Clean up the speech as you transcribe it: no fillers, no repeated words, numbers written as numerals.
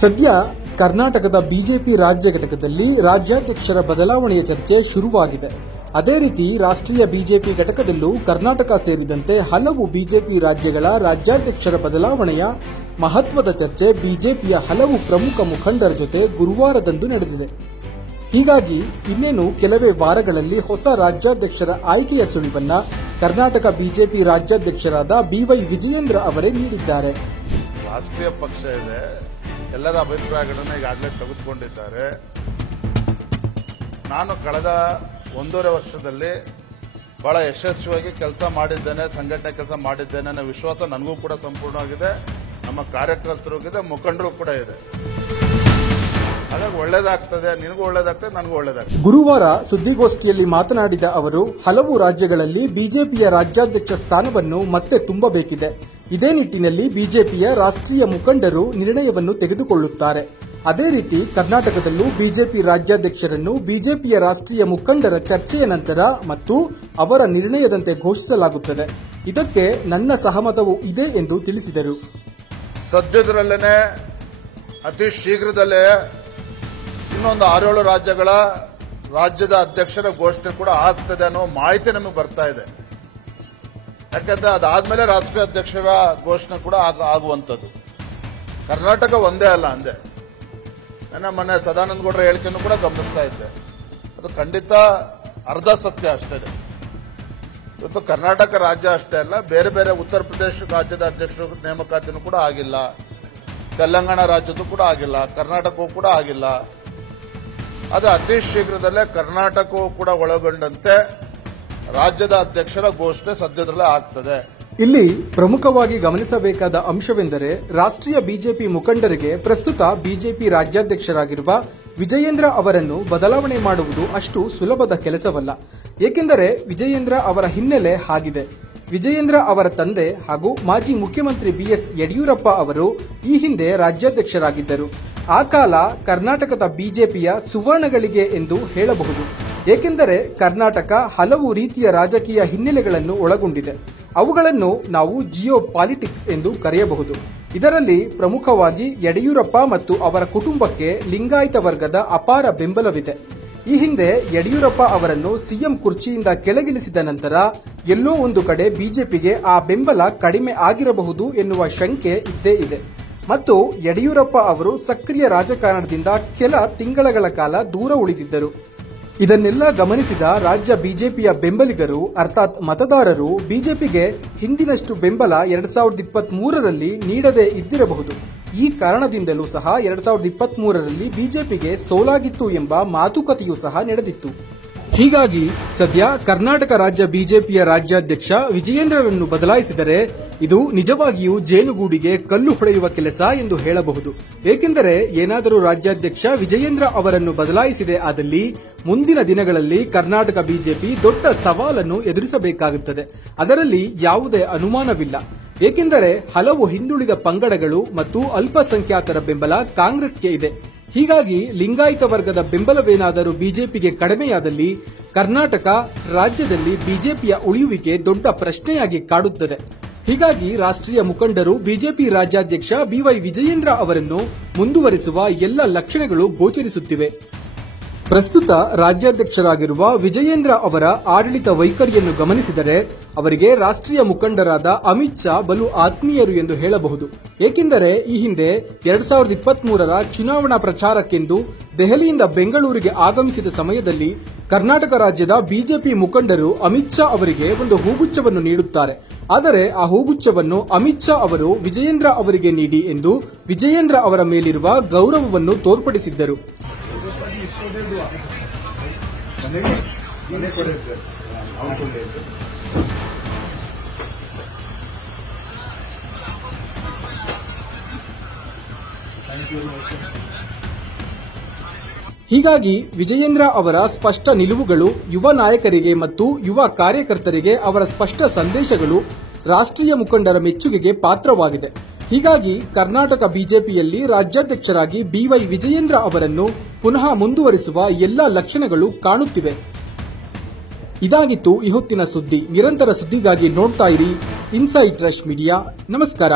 ಸದ್ಯ ಕರ್ನಾಟಕದ ಬಿಜೆಪಿ ರಾಜ್ಯ ಘಟಕದಲ್ಲಿ ರಾಜ್ಯಾಧ್ಯಕ್ಷರ ಬದಲಾವಣೆಯ ಚರ್ಚೆ ಶುರುವಾಗಿದೆ. ಅದೇ ರೀತಿ ರಾಷ್ಟ್ರೀಯ ಬಿಜೆಪಿ ಘಟಕದಲ್ಲೂ ಕರ್ನಾಟಕ ಸೇರಿದಂತೆ ಹಲವು ಬಿಜೆಪಿ ರಾಜ್ಯಗಳ ರಾಜ್ಯಾಧ್ಯಕ್ಷರ ಬದಲಾವಣೆಯ ಮಹತ್ವದ ಚರ್ಚೆ ಬಿಜೆಪಿಯ ಹಲವು ಪ್ರಮುಖ ಮುಖಂಡರ ಜೊತೆ ಗುರುವಾರದಂದು ನಡೆದಿದೆ. ಹೀಗಾಗಿ ಇನ್ನೇನು ಕೆಲವೇ ವಾರಗಳಲ್ಲಿ ಹೊಸ ರಾಜ್ಯಾಧ್ಯಕ್ಷರ ಆಯ್ಕೆಯ ಸುಳಿವನ್ನ ಕರ್ನಾಟಕ ಬಿಜೆಪಿ ರಾಜ್ಯಾಧ್ಯಕ್ಷರಾದ ಬಿವೈ ವಿಜಯೇಂದ್ರ ಅವರೇ ನೀಡಿದ್ದಾರೆ. ರಾಷ್ಟ್ರೀಯ ಪಕ್ಷ ಇದೆ, ಎಲ್ಲರ ಅಭಿಪ್ರಾಯಗಳನ್ನು ಈಗಾಗಲೇ ತೆಗೆದುಕೊಂಡಿದ್ದಾರೆ. ನಾನು ಕಳೆದ 1.5 ವರ್ಷದಲ್ಲಿ ಬಹಳ ಯಶಸ್ವಿಯಾಗಿ ಕೆಲಸ ಮಾಡಿದ್ದೇನೆ, ಸಂಘಟನೆ ಕೆಲಸ ಮಾಡಿದ್ದೇನೆ ಅನ್ನೋ ವಿಶ್ವಾಸ ನನಗೂ ಕೂಡ ಸಂಪೂರ್ಣವಾಗಿದೆ, ನಮ್ಮ ಕಾರ್ಯಕರ್ತರಿಗಿದೆ, ಮುಖಂಡರು ಕೂಡ ಇದೆ. ಹಾಗಾಗಿ ಒಳ್ಳೇದಾಗ್ತದೆ, ನಿನಗೂ ಒಳ್ಳೇದಾಗ್ತದೆ, ನನಗೂ ಒಳ್ಳೇದಾಗ್ತದೆ. ಗುರುವಾರ ಸುದ್ದಿಗೋಷ್ಠಿಯಲ್ಲಿ ಮಾತನಾಡಿದ ಅವರು, ಹಲವು ರಾಜ್ಯಗಳಲ್ಲಿ ಬಿಜೆಪಿಯ ರಾಜ್ಯಾಧ್ಯಕ್ಷ ಸ್ಥಾನವನ್ನು ಮತ್ತೆ ತುಂಬಬೇಕಿದೆ. ಇದೇ ನಿಟ್ಟಿನಲ್ಲಿ ಬಿಜೆಪಿಯ ರಾಷ್ಟ್ರೀಯ ಮುಖಂಡರು ನಿರ್ಣಯವನ್ನು ತೆಗೆದುಕೊಳ್ಳುತ್ತಾರೆ. ಅದೇ ರೀತಿ ಕರ್ನಾಟಕದಲ್ಲೂ ಬಿಜೆಪಿ ರಾಜ್ಯಾಧ್ಯಕ್ಷರನ್ನು ಬಿಜೆಪಿಯ ರಾಷ್ಟ್ರೀಯ ಮುಖಂಡರ ಚರ್ಚೆಯ ನಂತರ ಮತ್ತು ಅವರ ನಿರ್ಣಯದಂತೆ ಘೋಷಿಸಲಾಗುತ್ತದೆ. ಇದಕ್ಕೆ ನನ್ನ ಸಹಮತವೂ ಇದೆ ಎಂದು ತಿಳಿಸಿದರು. ಸದ್ಯದರಲ್ಲೇನೆ ಅತಿ ಶೀಘ್ರದಲ್ಲೇ ಇನ್ನೊಂದು 6-7 ರಾಜ್ಯಗಳ ರಾಜ್ಯದ ಅಧ್ಯಕ್ಷರ ಘೋಷಣೆ ಕೂಡ ಆಗ್ತದೆ ಅನ್ನೋ ಮಾಹಿತಿ ನಮಗೆ ಬರ್ತಾ ಇದೆ. ಯಾಕಂದ್ರೆ ಅದಾದ್ಮೇಲೆ ರಾಷ್ಟ್ರೀಯ ಅಧ್ಯಕ್ಷರ ಘೋಷಣೆ ಕೂಡ ಆಗುವಂಥದ್ದು. ಕರ್ನಾಟಕ ಒಂದೇ ಅಲ್ಲ ಅಂದೆ. ನನ್ನ ಮೊನ್ನೆ ಸದಾನಂದ ಗೌಡರ ಹೇಳಿಕೆಯನ್ನು ಕೂಡ ಗಮನಿಸ್ತಾ ಇದ್ದೆ. ಅದು ಖಂಡಿತ ಅರ್ಧ ಸತ್ಯ ಅಷ್ಟೇ. ಇವತ್ತು ಕರ್ನಾಟಕ ರಾಜ್ಯ ಅಷ್ಟೇ ಅಲ್ಲ, ಬೇರೆ ಬೇರೆ ಉತ್ತರ ಪ್ರದೇಶ ರಾಜ್ಯದ ಅಧ್ಯಕ್ಷರ ನೇಮಕಾತಿನೂ ಕೂಡ ಆಗಿಲ್ಲ, ತೆಲಂಗಾಣ ರಾಜ್ಯದ್ದು ಕೂಡ ಆಗಿಲ್ಲ, ಕರ್ನಾಟಕವೂ ಕೂಡ ಆಗಿಲ್ಲ. ಅದು ಅತಿ ಶೀಘ್ರದಲ್ಲೇ ಕರ್ನಾಟಕವೂ ಕೂಡ ಒಳಗೊಂಡಂತೆ ರಾಜ್ಯದ ಅಧ್ಯಕ್ಷರ ಘೋಷಣೆ ಸದ್ಯದಲ್ಲೇ ಆಗ್ತದೆ. ಇಲ್ಲಿ ಪ್ರಮುಖವಾಗಿ ಗಮನಿಸಬೇಕಾದ ಅಂಶವೆಂದರೆ, ರಾಷ್ಟ್ರೀಯ ಬಿಜೆಪಿ ಮುಖಂಡರಿಗೆ ಪ್ರಸ್ತುತ ಬಿಜೆಪಿ ರಾಜ್ಯಾಧ್ಯಕ್ಷರಾಗಿರುವ ವಿಜಯೇಂದ್ರ ಅವರನ್ನು ಬದಲಾವಣೆ ಮಾಡುವುದು ಅಷ್ಟು ಸುಲಭದ ಕೆಲಸವಲ್ಲ. ಏಕೆಂದರೆ ವಿಜಯೇಂದ್ರ ಅವರ ಹಿನ್ನೆಲೆ ಆಗಿದೆ. ವಿಜಯೇಂದ್ರ ಅವರ ತಂದೆ ಹಾಗೂ ಮಾಜಿ ಮುಖ್ಯಮಂತ್ರಿ ಬಿಎಸ್ ಯಡಿಯೂರಪ್ಪ ಅವರು ಈ ಹಿಂದೆ ರಾಜ್ಯಾಧ್ಯಕ್ಷರಾಗಿದ್ದರು. ಆ ಕಾಲ ಕರ್ನಾಟಕದ ಬಿಜೆಪಿಯ ಸುವರ್ಣಗಳಿಗೆ ಎಂದು ಹೇಳಬಹುದು. ಏಕೆಂದರೆ ಕರ್ನಾಟಕ ಹಲವು ರೀತಿಯ ರಾಜಕೀಯ ಹಿನ್ನೆಲೆಗಳನ್ನು ಒಳಗೊಂಡಿದೆ. ಅವುಗಳನ್ನು ನಾವು ಜಿಯೋ ಪಾಲಿಟಿಕ್ಸ್ ಎಂದು ಕರೆಯಬಹುದು. ಇದರಲ್ಲಿ ಪ್ರಮುಖವಾಗಿ ಯಡಿಯೂರಪ್ಪ ಮತ್ತು ಅವರ ಕುಟುಂಬಕ್ಕೆ ಲಿಂಗಾಯತ ವರ್ಗದ ಅಪಾರ ಬೆಂಬಲವಿದೆ. ಈ ಹಿಂದೆ ಯಡಿಯೂರಪ್ಪ ಅವರನ್ನು ಸಿಎಂ ಕುರ್ಚಿಯಿಂದ ಕೆಳಗಿಳಿಸಿದ ನಂತರ ಎಲ್ಲೋ ಒಂದು ಕಡೆ ಬಿಜೆಪಿಗೆ ಆ ಬೆಂಬಲ ಕಡಿಮೆ ಆಗಿರಬಹುದು ಎನ್ನುವ ಶಂಕೆ ಇದ್ದೇ ಇದೆ. ಮತ್ತು ಯಡಿಯೂರಪ್ಪ ಅವರು ಸಕ್ರಿಯ ರಾಜಕಾರಣದಿಂದ ಕೆಲ ತಿಂಗಳ ಕಾಲ ದೂರ ಉಳಿದಿದ್ದರು. ಇದನ್ನೆಲ್ಲ ಗಮನಿಸಿದ ರಾಜ್ಯ ಬಿಜೆಪಿಯ ಬೆಂಬಲಿಗರು ಅರ್ಥಾತ್ ಮತದಾರರು ಬಿಜೆಪಿಗೆ ಹಿಂದಿನಷ್ಟು ಬೆಂಬಲ 2023ರಲ್ಲಿ ನೀಡದೇ ಇದ್ದಿರಬಹುದು. ಈ ಕಾರಣದಿಂದಲೂ ಸಹ 2023ರಲ್ಲಿ ಬಿಜೆಪಿಗೆ ಸೋಲಾಗಿತ್ತು ಎಂಬ ಮಾತುಕತೆಯೂ ಸಹ ನಡೆದಿತ್ತು. ಹೀಗಾಗಿ ಸದ್ಯ ಕರ್ನಾಟಕ ರಾಜ್ಯ ಬಿಜೆಪಿಯ ರಾಜ್ಯಾಧ್ಯಕ್ಷ ವಿಜಯೇಂದ್ರರನ್ನು ಬದಲಾಯಿಸಿದರೆ ಇದು ನಿಜವಾಗಿಯೂ ಜೇನುಗೂಡಿಗೆ ಕಲ್ಲು ಹೊಡೆಯುವ ಕೆಲಸ ಎಂದು ಹೇಳಬಹುದು. ಏಕೆಂದರೆ ಏನಾದರೂ ರಾಜ್ಯಾಧ್ಯಕ್ಷ ವಿಜಯೇಂದ್ರ ಅವರನ್ನು ಬದಲಾಯಿಸಿದೆ ಆದಲ್ಲಿ ಮುಂದಿನ ದಿನಗಳಲ್ಲಿ ಕರ್ನಾಟಕ ಬಿಜೆಪಿ ದೊಡ್ಡ ಸವಾಲನ್ನು ಎದುರಿಸಬೇಕಾಗುತ್ತದೆ. ಅದರಲ್ಲಿ ಯಾವುದೇ ಅನುಮಾನವಿಲ್ಲ. ಏಕೆಂದರೆ ಹಲವು ಹಿಂದುಳಿದ ಪಂಗಡಗಳು ಮತ್ತು ಅಲ್ಪಸಂಖ್ಯಾತರ ಬೆಂಬಲ ಕಾಂಗ್ರೆಸ್ಗೆ ಇದೆ. ಹೀಗಾಗಿ ಲಿಂಗಾಯತ ವರ್ಗದ ಬೆಂಬಲವೇನಾದರೂ ಬಿಜೆಪಿಗೆ ಕಡಿಮೆಯಾದಲ್ಲಿ ಕರ್ನಾಟಕ ರಾಜ್ಯದಲ್ಲಿ ಬಿಜೆಪಿಯ ಉಳಿಯುವಿಕೆ ದೊಡ್ಡ ಪ್ರಶ್ನೆಯಾಗಿ ಕಾಡುತ್ತದೆ. ಹೀಗಾಗಿ ರಾಷ್ಟ್ರೀಯ ಮುಖಂಡರು ಬಿಜೆಪಿ ರಾಜ್ಯಾಧ್ಯಕ್ಷ ಬಿವೈ ವಿಜಯೇಂದ್ರ ಅವರನ್ನು ಮುಂದುವರಿಸುವ ಎಲ್ಲ ಲಕ್ಷಣಗಳು ಗೋಚರಿಸುತ್ತಿವೆ. ಪ್ರಸ್ತುತ ರಾಜ್ಯಾಧ್ಯಕ್ಷರಾಗಿರುವ ವಿಜಯೇಂದ್ರ ಅವರ ಆಡಳಿತ ವೈಖರಿಯನ್ನು ಗಮನಿಸಿದರೆ ಅವರಿಗೆ ರಾಷ್ಟ್ರೀಯ ಮುಖಂಡರಾದ ಅಮಿತ್ ಶಾ ಬಲು ಆತ್ಮೀಯರು ಎಂದು ಹೇಳಬಹುದು. ಏಕೆಂದರೆ ಈ ಹಿಂದೆ 2023ರ ಚುನಾವಣಾ ಪ್ರಚಾರಕ್ಕೆಂದು ದೆಹಲಿಯಿಂದ ಬೆಂಗಳೂರಿಗೆ ಆಗಮಿಸಿದ ಸಮಯದಲ್ಲಿ ಕರ್ನಾಟಕ ರಾಜ್ಯದ ಬಿಜೆಪಿ ಮುಖಂಡರು ಅಮಿತ್ ಶಾ ಅವರಿಗೆ ಒಂದು ಹೂಗುಚ್ಛವನ್ನು ನೀಡುತ್ತಾರೆ. ಆದರೆ ಆ ಹೂಗುಚ್ಛವನ್ನು ಅಮಿತ್ ಶಾ ಅವರು ವಿಜಯೇಂದ್ರ ಅವರಿಗೆ ನೀಡಿ ಎಂದು ವಿಜಯೇಂದ್ರ ಅವರ ಮೇಲಿರುವ ಗೌರವವನ್ನು ತೋರ್ಪಡಿಸಿದ್ದರು. ಹೀಗಾಗಿ ವಿಜಯೇಂದ್ರ ಅವರ ಸ್ಪಷ್ಟ ನಿಲುವುಗಳು ಯುವ ನಾಯಕರಿಗೆ ಮತ್ತು ಯುವ ಕಾರ್ಯಕರ್ತರಿಗೆ ಅವರ ಸ್ಪಷ್ಟ ಸಂದೇಶಗಳು ರಾಷ್ಟ್ರೀಯ ಮುಖಂಡರ ಮೆಚ್ಚುಗೆಗೆ ಪಾತ್ರವಾಗಿದೆ. ಹೀಗಾಗಿ ಕರ್ನಾಟಕ ಬಿಜೆಪಿಯಲ್ಲಿ ರಾಜ್ಯಾಧ್ಯಕ್ಷರಾಗಿ ಬಿವೈ ವಿಜಯೇಂದ್ರ ಅವರನ್ನು ಪುನಃ ಮುಂದುವರಿಸುವ ಎಲ್ಲಾ ಲಕ್ಷಣಗಳು ಕಾಣುತ್ತಿವೆ. ಇದಾಗಿತ್ತು ಈ ಹೊತ್ತಿನ ಸುದ್ದಿ. ನಿರಂತರ ಸುದ್ದಿಗಾಗಿ ನೋಡ್ತಾ ಇರಿ ಇನ್ಸೈಟ್ ರಶ್ ಮೀಡಿಯಾ. ನಮಸ್ಕಾರ.